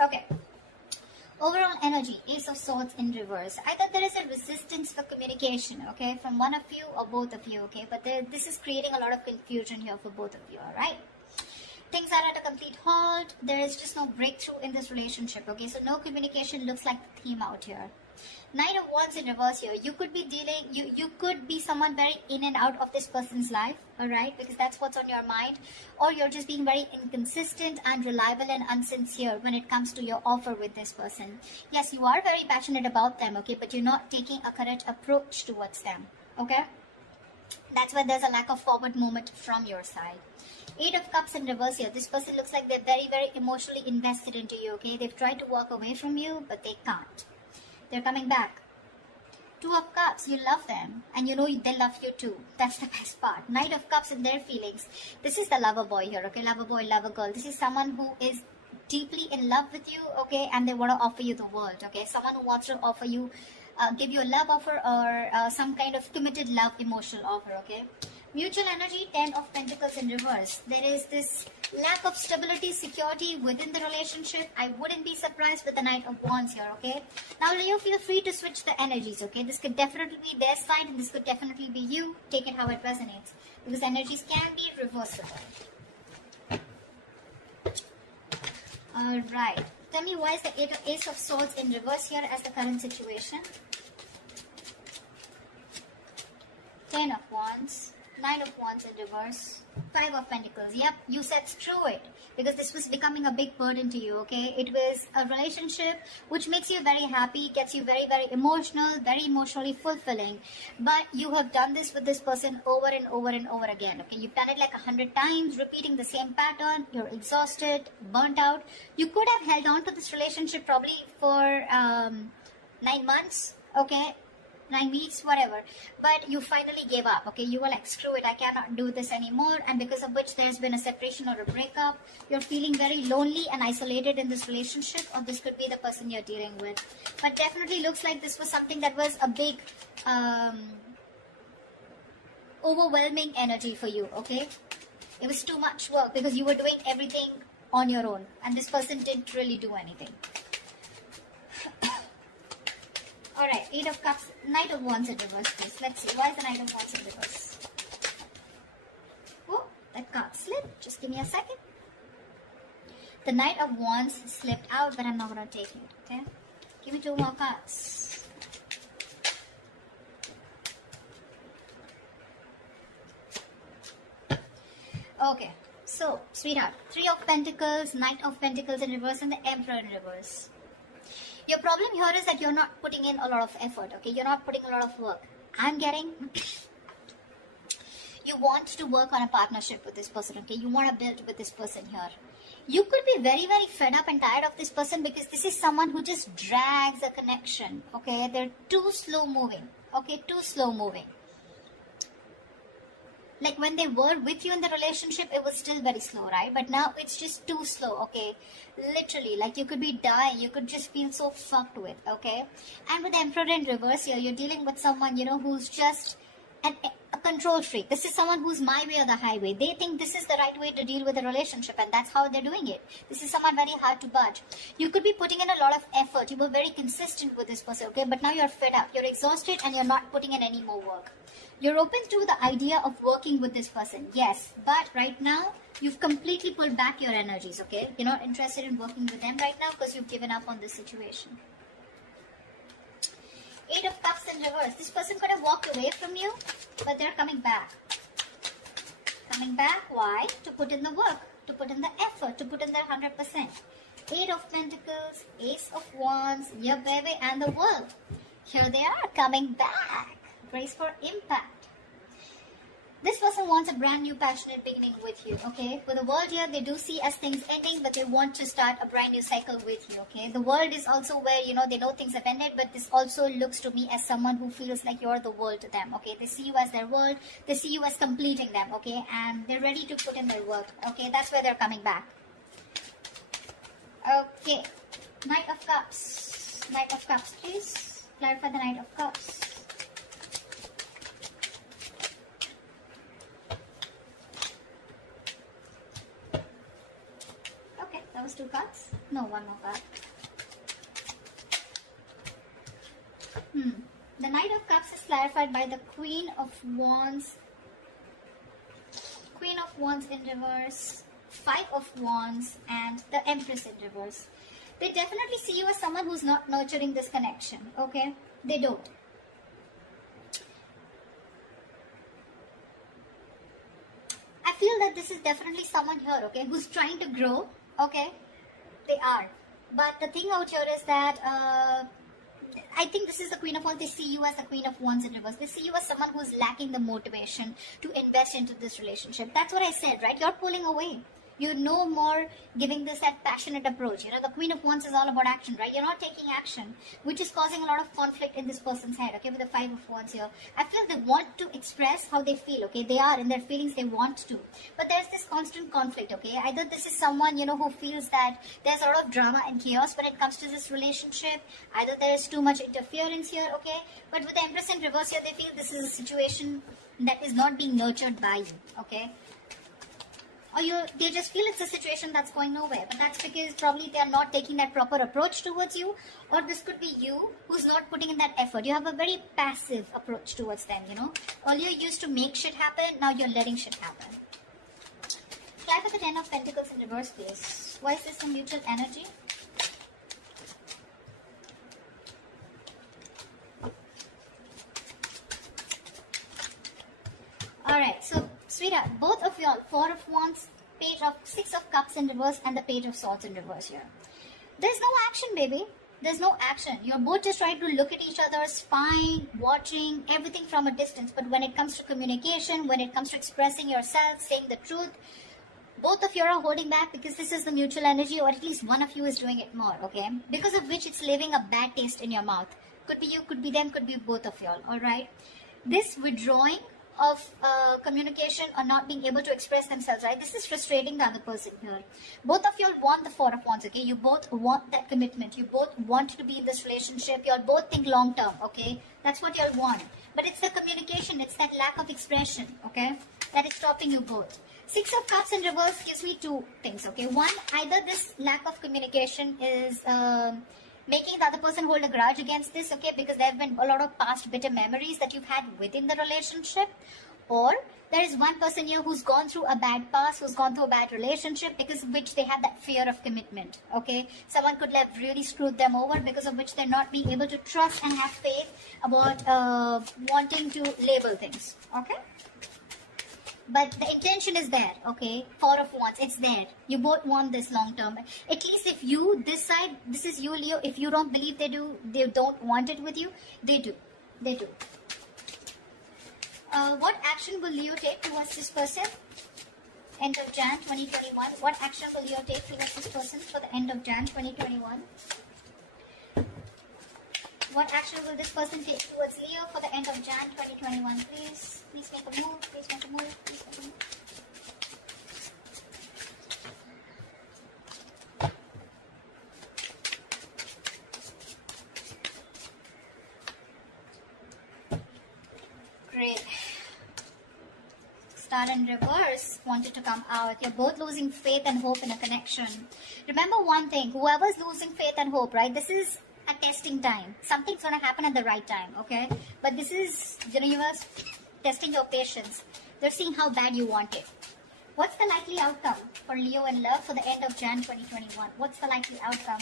Okay. Overall energy, Ace of Swords in reverse. Either there is a resistance for communication, okay, from one of you or both of you, okay, but this is creating a lot of confusion here for both of you, all right? Things are at a complete halt. There is just no breakthrough in this relationship, okay, so no communication looks like the theme out here. Knight of Wands in reverse here. You could be dealing, you could be someone very in and out of this person's life, all right, because that's what's on your mind, or you're just being very inconsistent, unreliable and unsincere when it comes to your offer with this person. Yes, you are very passionate about them, okay, but you're not taking a correct approach towards them, okay? That's where there's a lack of forward movement from your side. Eight of Cups in reverse here. This person looks like they're very, very emotionally invested into you, okay? They've tried to walk away from you, but they can't. They're coming back. Two of Cups, you love them and you know they love you too. That's the best part. Knight of Cups in their feelings. This is the lover boy here, okay? Lover boy, lover girl. This is someone who is deeply in love with you, okay? And they want to offer you the world, okay? Someone who wants to offer you, give you a love offer or some kind of committed love emotional offer, okay? Mutual energy, 10 of Pentacles in reverse. There is this lack of stability, security within the relationship. I wouldn't be surprised with the Knight of Wands here, okay? Now, Leo, feel free to switch the energies, okay? This could definitely be their side and this could definitely be you. Take it how it resonates. Because energies can be reversible. Alright. Tell me why is the Ace of Swords in reverse here as the current situation? 10 of Wands. 9 of Wands in reverse. 5 of Pentacles. Yep, you said screw it. Because this was becoming a big burden to you, okay? It was a relationship which makes you very happy, gets you very, very emotional, very emotionally fulfilling. But you have done this with this person over and over and over again, okay? You've done it like 100 times, repeating the same pattern. You're exhausted, burnt out. You could have held on to this relationship probably for 9 months, okay? 9 weeks, whatever, but you finally gave up, okay? You were like, screw it, I cannot do this anymore, and because of which there's been a separation or a breakup. You're feeling very lonely and isolated in this relationship, or this could be the person you're dealing with. But definitely looks like this was something that was a big overwhelming energy for you, okay? It was too much work because you were doing everything on your own and this person didn't really do anything. Alright, 8 of Cups, Knight of Wands in reverse, please. Let's see, why is the Knight of Wands in reverse? Oh, that card slipped. Just give me a second. The Knight of Wands slipped out, but I'm not going to take it, okay? Give me 2 more cards. Okay, so, sweetheart, 3 of Pentacles, Knight of Pentacles in reverse, and the Emperor in reverse. Your problem here is that you're not putting in a lot of effort, okay? You're not putting a lot of work. I'm getting... you want to work on a partnership with this person, okay? You want to build with this person here. You could be very, very fed up and tired of this person because this is someone who just drags a connection, okay? They're too slow moving, okay? Too slow moving. Like when they were with you in the relationship, it was still very slow, right? But now it's just too slow, okay? Literally, like you could be dying. You could just feel so fucked with, okay? And with the Emperor in reverse here, you're dealing with someone, you know, who's just a control freak. This is someone who's my way or the highway. They think this is the right way to deal with a relationship and that's how they're doing it. This is someone very hard to budge. You could be putting in a lot of effort. You were very consistent with this person, okay? But now you're fed up. You're exhausted and you're not putting in any more work. You're open to the idea of working with this person, yes. But right now, you've completely pulled back your energies, okay? You're not interested in working with them right now because you've given up on this situation. 8 of Cups in reverse. This person could have walked away from you, but they're coming back. Coming back, why? To put in the work, to put in the effort, to put in their 100%. 8 of Pentacles, Ace of Wands, your baby and the world. Here they are, coming back. Brace for impact. This person wants a brand new passionate beginning with you, okay? With the world here, they do see as things ending, but they want to start a brand new cycle with you, okay? The world is also where, you know, they know things have ended, but this also looks to me as someone who feels like you're the world to them, okay? They see you as their world, they see you as completing them, okay? And they're ready to put in their work, okay? That's where they're coming back. Okay. Knight of Cups. Knight of Cups, please. Clarify the Knight of Cups. That was 2 cards? No, 1 one more card. The Knight of Cups is clarified by the Queen of Wands. Queen of Wands in reverse, Five of Wands, and the Empress in reverse. They definitely see you as someone who's not nurturing this connection, okay? They don't. I feel that this is definitely someone here, okay, who's trying to grow, okay? They are. But the thing out here is that I think this is the Queen of Wands. They see you as the Queen of Wands in reverse. They see you as someone who's lacking the motivation to invest into this relationship. That's what I said, right? You're pulling away. You're no more giving this that passionate approach. You know, the Queen of Wands is all about action, right? You're not taking action, which is causing a lot of conflict in this person's head, okay, with the Five of Wands here. I feel they want to express how they feel, okay? They are in their feelings, they want to. But there's this constant conflict, okay? Either this is someone, you know, who feels that there's a lot of drama and chaos when it comes to this relationship. Either there is too much interference here, okay? But with the Empress in reverse here, they feel this is a situation that is not being nurtured by you, okay? Or they just feel it's a situation that's going nowhere. But that's because probably they are not taking that proper approach towards you. Or this could be you who's not putting in that effort. You have a very passive approach towards them, you know. Earlier you used to make shit happen. Now you're letting shit happen. Clarify the Ten of Pentacles in reverse, please. Why is this a mutual energy? Alright, so sweetheart, both of y'all, Four of Wands, Six of Cups in reverse, and the Page of Swords in reverse here. There's no action, baby. There's no action. You're both just trying to look at each other, spying, watching, everything from a distance. But when it comes to communication, when it comes to expressing yourself, saying the truth, both of you are holding back because this is the mutual energy, or at least one of you is doing it more, okay? Because of which it's leaving a bad taste in your mouth. Could be you, could be them, could be both of y'all, alright? This withdrawing of communication or not being able to express themselves, right? This is frustrating the other person here. Both of y'all want the Four of Wands, okay? You both want that commitment. You both want to be in this relationship. Y'all both think long term, okay? That's what y'all want. But it's the communication, it's that lack of expression, okay? That is stopping you both. Six of Cups in reverse gives me two things, okay? One, either this lack of communication is making the other person hold a grudge against this, okay, because there have been a lot of past bitter memories that you've had within the relationship, or there is one person here who's gone through a bad past, who's gone through a bad relationship, because of which they have that fear of commitment, okay? Someone could have really screwed them over, because of which they're not being able to trust and have faith about wanting to label things, okay? But the intention is there, okay? Four of Wands, it's there. You both want this long term. At least if you, this side, this is you, Leo. If you don't believe they don't want it with you, they do. They do. What action will Leo take towards this person? End of Jan 2021. What action will Leo take towards this person for the end of Jan 2021? What action will this person take towards Leo for the end of Jan 2021? Please make a move. Please make a move. Please make a move. Great. Star in reverse wanted to come out. You're both losing faith and hope in a connection. Remember one thing, whoever's losing faith and hope, right? This is a testing time. Something's going to happen at the right time, okay? But this is the universe testing your patience. They're seeing how bad you want it. What's the likely outcome for Leo in love for the end of Jan 2021? What's the likely outcome?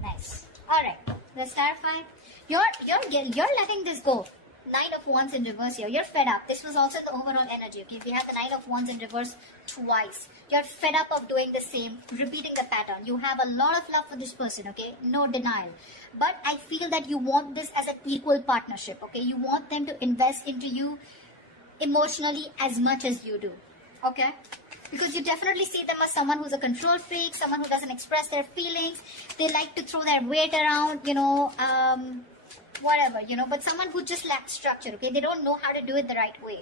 Nice. Alright. The Star 5. You're letting this go. Nine of Wands in reverse here. You're fed up. This was also the overall energy, okay? We have the Nine of Wands in reverse twice. You're fed up of doing the same, repeating the pattern. You have a lot of love for this person, okay? No denial. But I feel that you want this as an equal partnership, okay? You want them to invest into you emotionally as much as you do, okay? Because you definitely see them as someone who's a control freak, someone who doesn't express their feelings. They like to throw their weight around, you know, whatever, you know, but someone who just lacks structure, okay? They don't know how to do it the right way.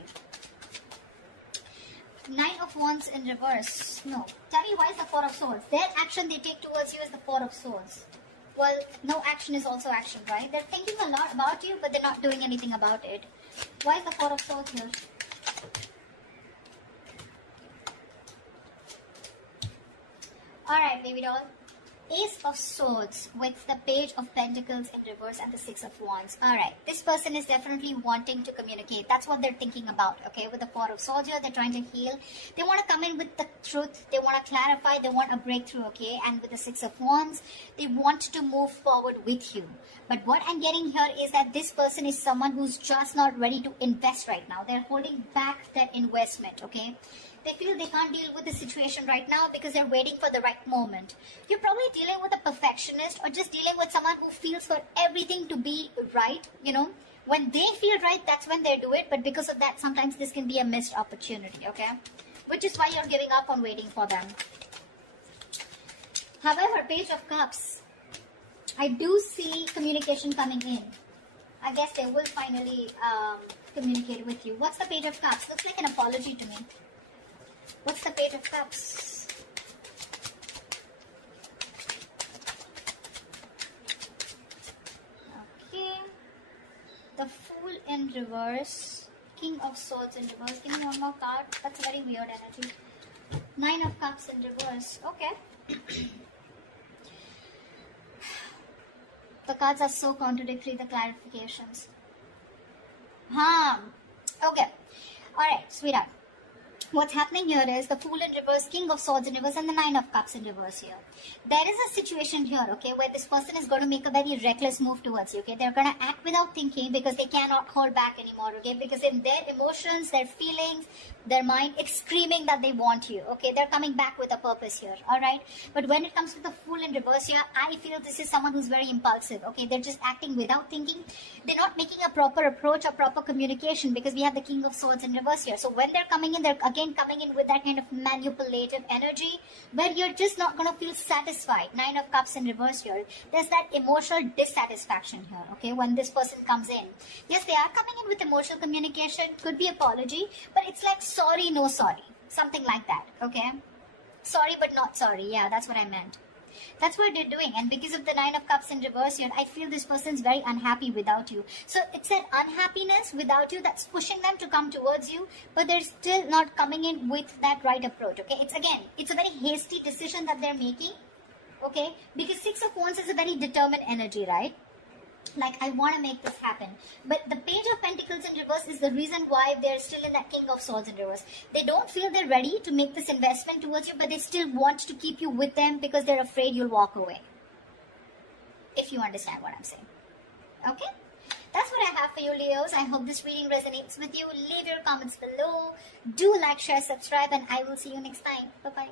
Nine of Wands in reverse. No. Tell me, why is the Four of Swords? Their action they take towards you is the Four of Swords. Well, no action is also action, right? They're thinking a lot about you, but they're not doing anything about it. Why is the Four of Swords here? Alright, baby doll. Ace of Swords with the Page of Pentacles in reverse and the Six of Wands. Alright, this person is definitely wanting to communicate. That's what they're thinking about, okay? With the Four of Swords here, they're trying to heal. They want to come in with the truth. They want to clarify. They want a breakthrough, okay? And with the Six of Wands, they want to move forward with you. But what I'm getting here is that this person is someone who's just not ready to invest right now. They're holding back that investment, okay? They feel they can't deal with the situation right now because they're waiting for the right moment. You're probably dealing with a perfectionist or just dealing with someone who feels for everything to be right, you know. When they feel right, that's when they do it. But because of that, sometimes this can be a missed opportunity, okay? Which is why you're giving up on waiting for them. However, Page of Cups, I do see communication coming in. I guess they will finally communicate with you. What's the Page of Cups? Looks like an apology to me. What's the Page of Cups? Okay. The Fool in reverse. King of Swords in reverse. Give me one more card. That's a very weird energy. Nine of Cups in reverse. Okay. The cards are so contradictory, the clarifications. Okay. Alright, sweetheart. What's happening here is the Fool in reverse, King of Swords in reverse, and the Nine of Cups in reverse here. There is a situation here, okay, where this person is going to make a very reckless move towards you, okay. They're going to act without thinking because they cannot hold back anymore, okay. Because in their emotions, their feelings, their mind, it's screaming that they want you, okay. They're coming back with a purpose here, alright. But when it comes to the Fool in reverse here, I feel this is someone who's very impulsive, okay. They're just acting without thinking. They're not making a proper approach or proper communication because we have the King of Swords in reverse here. So when they're coming in, they're again coming in with that kind of manipulative energy where you're just not going to feel satisfied. Nine of Cups in reverse here. There's that emotional dissatisfaction here, okay, when this person comes in. Yes, they are coming in with emotional communication, could be apology, but it's like sorry, no sorry. Something like that, okay? Sorry but not sorry. Yeah, that's what I meant. That's what they're doing, and because of the Nine of Cups in reverse here, I feel this person's very unhappy without you. So it's that unhappiness without you that's pushing them to come towards you, but they're still not coming in with that right approach, okay? It's a very hasty decision that they're making, okay? Because Six of Wands is a very determined energy, right? Like, I want to make this happen. But the Page of Pentacles in reverse is the reason why they're still in that King of Swords in reverse. They don't feel they're ready to make this investment towards you, but they still want to keep you with them because they're afraid you'll walk away. If you understand what I'm saying. Okay? That's what I have for you, Leos. I hope this reading resonates with you. Leave your comments below. Do like, share, subscribe, and I will see you next time. Bye-bye.